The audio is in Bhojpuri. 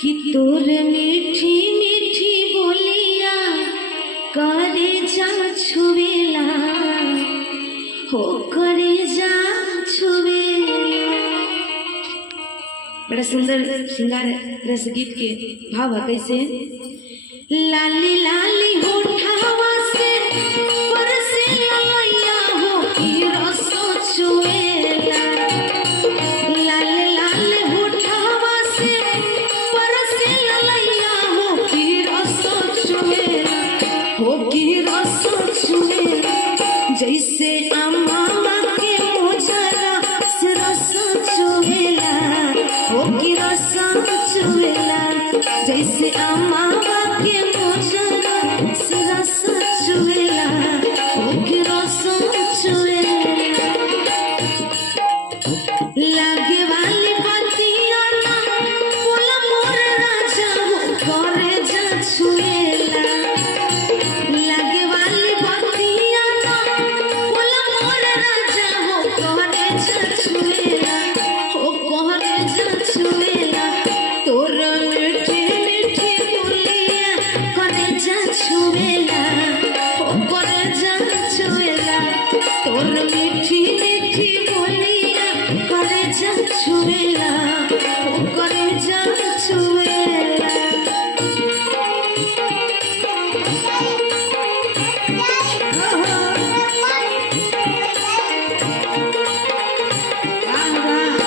कि तोर मीठी मीठी बोलिया करे जा छुवेला हो करे जा छुवेला। बड़ा सुंदर श्रृंगार रस गीत के भाव है कैसे। लाली लाली होठवा से परसे ललैया हो की रस छुवेला। लाली लाली होठवा से परसे ललैया हो की रस छुवेला हो की रस छुवेला। जैसे अम्मा के मोजरा से रस छुवेला हो की रस छुवेला। जैसे अम्मा के मोजरा से रस छुवेला हो की रस छुवेला। लागे वाली बतिया ना बोला मोर राजा हो करे जा छुवेला। लागे वाली बतिया ना बोला मोर राजा हो करे जा छुवेला हो करे जा छुवेला। तोर मीठी मीठी बोलिया करे जा छुवेला हो करे जा छुवेला। तोर मीठी मीठी बोलिया करे जा छुवेला हो करे जा छुवेला। वाह वाह।